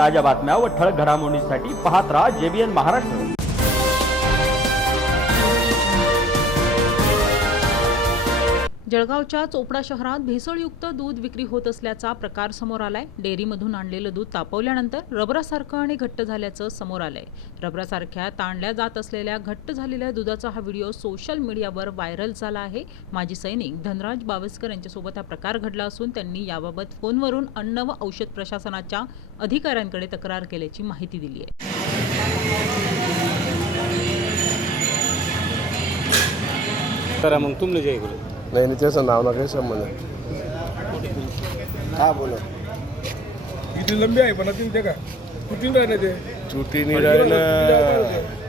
ताज्या बातम्या व ठळक घडामोडींसाठी पाहत राहा JBN महाराष्ट्र। जळगावच्या चोपडा शहरात भेसळयुक्त दूध विक्री होत असल्याचा प्रकार समोर आलाय। डेअरीमधून आणलेलं दूध तापवल्यानंतर रबरासारखं आणि घट्ट झाल्याचं समोर आलंय। रबरासारख्या ताणल्या जात असलेल्या घट्ट झालेल्या दुधाचा हा व्हिडिओ सोशल मीडियावर व्हायरल झाला आहे। माजी सैनिक धनराज बावस्कर यांच्यासोबत हा प्रकार घडला असून त्यांनी याबाबत फोनवरून अन्न व औषध प्रशासनाच्या अधिकाऱ्यांकडे तक्रार केल्याची माहिती दिली आहे। मग तुमने जे नहीं त्याचं नाव ना काही संबंध हा बोला किती लंबी आहे पण ते का कुठून राहिले ते चुटी नाही राहिलं